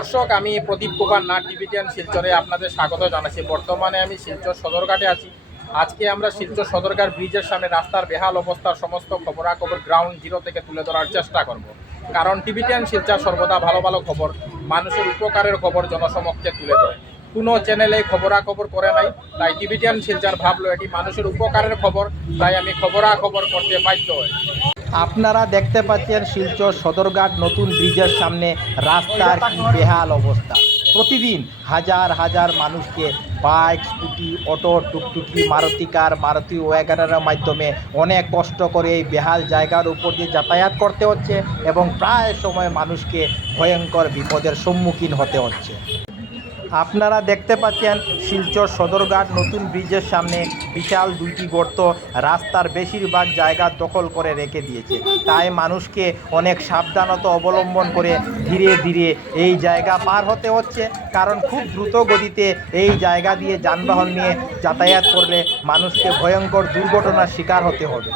দর্শক, আমি প্রদীপ কুমার, নাট টিভিটিয়ান শিলচরে আপনাদের স্বাগত জানাচ্ছি। বর্তমানে আমি শিলচর সদরঘাটে আছি। আজকে আমরা শিলচর সদরঘাট ব্রিজের সামনে রাস্তার বেহাল অবস্থার সমস্ত খবরাখবর গ্রাউন্ড জিরো থেকে তুলে ধরার চেষ্টা করব। কারণ টিভিটিয়ান শিলচর সর্বদা ভালো ভালো খবর, মানুষের উপকারের খবর জনসমক্ষে তুলে ধরে। কোনো চ্যানেলে খবরাখবর করে নাই, তাই টিভিটিয়ান শিলচর ভাবলো এটি মানুষের উপকারের খবর, তাই আমি খবরাখবর করতে বাধ্য হই। আপনারা দেখতে পাচ্ছেন শিলচর সদরঘাট নতুন ব্রিজের সামনে রাস্তার বেহাল অবস্থা। প্রতিদিন হাজার হাজার মানুষকে বাইক, স্কুটি, অটো, টুকটুকি, মারুতি কার, মারুতি ওয়াগানের মাধ্যমে অনেক কষ্ট করে এই বেহাল জায়গার উপর দিয়ে যাতায়াত করতে হচ্ছে এবং প্রায় সময় মানুষকে ভয়ঙ্কর বিপদের সম্মুখীন হতে হচ্ছে। আপনারা দেখতে পাচ্ছেন শিলচর সদরঘাট নতুন ব্রিজের সামনে বিশাল দুইটি গর্ত রাস্তার বেশিরভাগ জায়গা দখল করে রেখে দিয়েছে। তাই মানুষকে অনেক সাবধানতা অবলম্বন করে ধীরে ধীরে এই জায়গা পার হতে হচ্ছে। কারণ খুব দ্রুত গতিতে এই জায়গা দিয়ে যানবাহন নিয়ে যাতায়াত করলে মানুষকে ভয়ঙ্কর দুর্ঘটনার শিকার হতে হবে।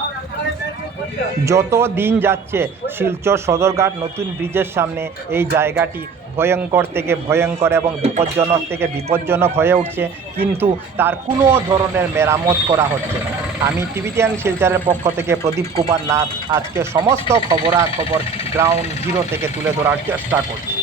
যত দিন যাচ্ছে, শিলচর সদরঘাট নতুন ব্রিজের সামনে এই জায়গাটি ভয়ঙ্কর থেকে ভয়ঙ্কর এবং বিপজ্জনক থেকে বিপজ্জনক হয়ে উঠছে, কিন্তু তার কোনো ধরনের মেরামত করা হচ্ছে না। আমি টিভিটিয়ান শিলচারের পক্ষ থেকে প্রদীপ কুমার নাথ আজকে সমস্ত খবরাখবর গ্রাউন্ড জিরো থেকে তুলে ধরার চেষ্টা করছি।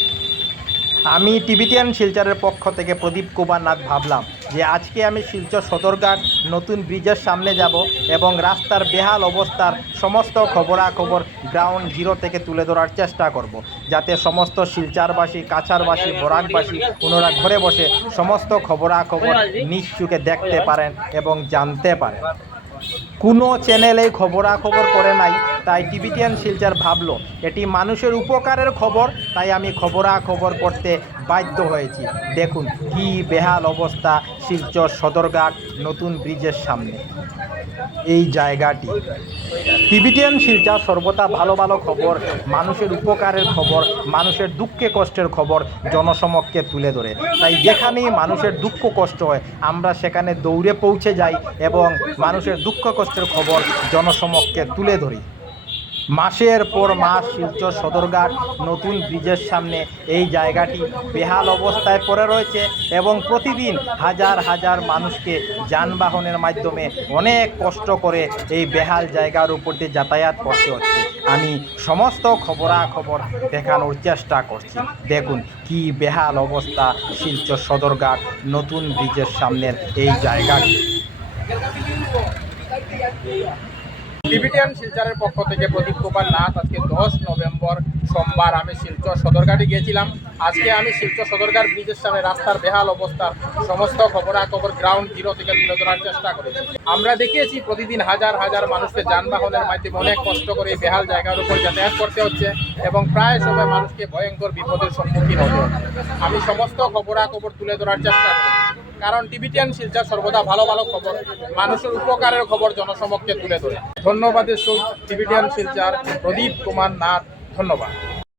আমি টিভিটিয়ান শিলচরের পক্ষ থেকে প্রদীপ কুমার নাথ ভাবলাম যে আজকে আমি শিলচর সদরঘাট নতুন ব্রিজের সামনে যাব এবং রাস্তার বেহাল অবস্থার সমস্ত খবরাখবর গ্রাউন্ড জিরো থেকে তুলে ধরার চেষ্টা করব। যাতে সমস্ত শিলচারবাসী, কাছারবাসী, বরাকবাসী ওনারা ঘরে বসে সমস্ত খবরাখবর নিজ চোখে দেখতে পারেন এবং জানতে পারেন কোনো চ্যানেলে খবরাখবর করে নাই তাই টিভিটিয়ান শিলচার ভাবলো, এটি মানুষের উপকারের খবর, তাই আমি খবরাখবর করতে বাধ্য হয়েছি। দেখুন কি বেহাল অবস্থা শিলচর সদরঘাট নতুন ব্রিজের সামনে। এই জায়গাটি। টিভিটিয়ান শিলচর সর্বদা ভালো ভালো খবর, মানুষের উপকারের খবর, মানুষের দুঃখে কষ্টের খবর জনসমক্ষে তুলে ধরে। তাই যেখানেই মানুষের দুঃখ কষ্ট হয়, আমরা সেখানে দৌড়ে পৌঁছে যাই এবং মানুষের দুঃখ কষ্টের খবর জনসমক্ষে তুলে ধরি। মাসের পর মাস শিলচর সদরঘাট, নতুন ব্রিজের সামনে এই জায়গাটি বেহাল অবস্থায় পড়ে রয়েছে এবং প্রতিদিন হাজার হাজার মানুষকে যানবাহনের মাধ্যমে অনেক কষ্ট করে এই বেহাল জায়গার উপর দিয়ে যাতায়াত করতে হচ্ছে। আমি সমস্ত খবরাখবর দেখানোর চেষ্টা করছি। দেখুন কি বেহাল অবস্থা শিলচর সদরঘাট, নতুন ব্রিজের সামনের এই জায়গাটি। টিভিটিয়ান শিলচরের পক্ষ থেকে প্রদীপ কুমার নাথ, আজকে দশ নভেম্বর সোমবার আমি শিলচর সদরঘাটে গিয়েছিলাম। আজকে আমি শিলচর সদরঘাট ব্রিজের সামনে রাস্তার বেহাল অবস্থার সমস্ত খবরাখবর গ্রাউন্ড জিরো থেকে তুলে ধরার চেষ্টা করেছি। আমরা দেখিয়েছি প্রতিদিন হাজার হাজার মানুষকে যানবাহনের মাধ্যমে অনেক কষ্ট করে বেহাল জায়গার উপর যাতায়াত করতে হচ্ছে এবং প্রায় সময় মানুষকে ভয়ঙ্কর বিপদের সম্মুখীন হতে আমি সমস্ত খবরাখবর তুলে ধরার চেষ্টা করেছি। কারণ টিভিটিয়ান শিলচর সর্বদা ভালো ভালো খবর, মানুষের উপকারের খবর জনসমক্ষে তুলে ধরে। ধন্যবাদের সহিত টিভিটিয়ান শিলচর প্রদীপ কুমার নাথ, ধন্যবাদ।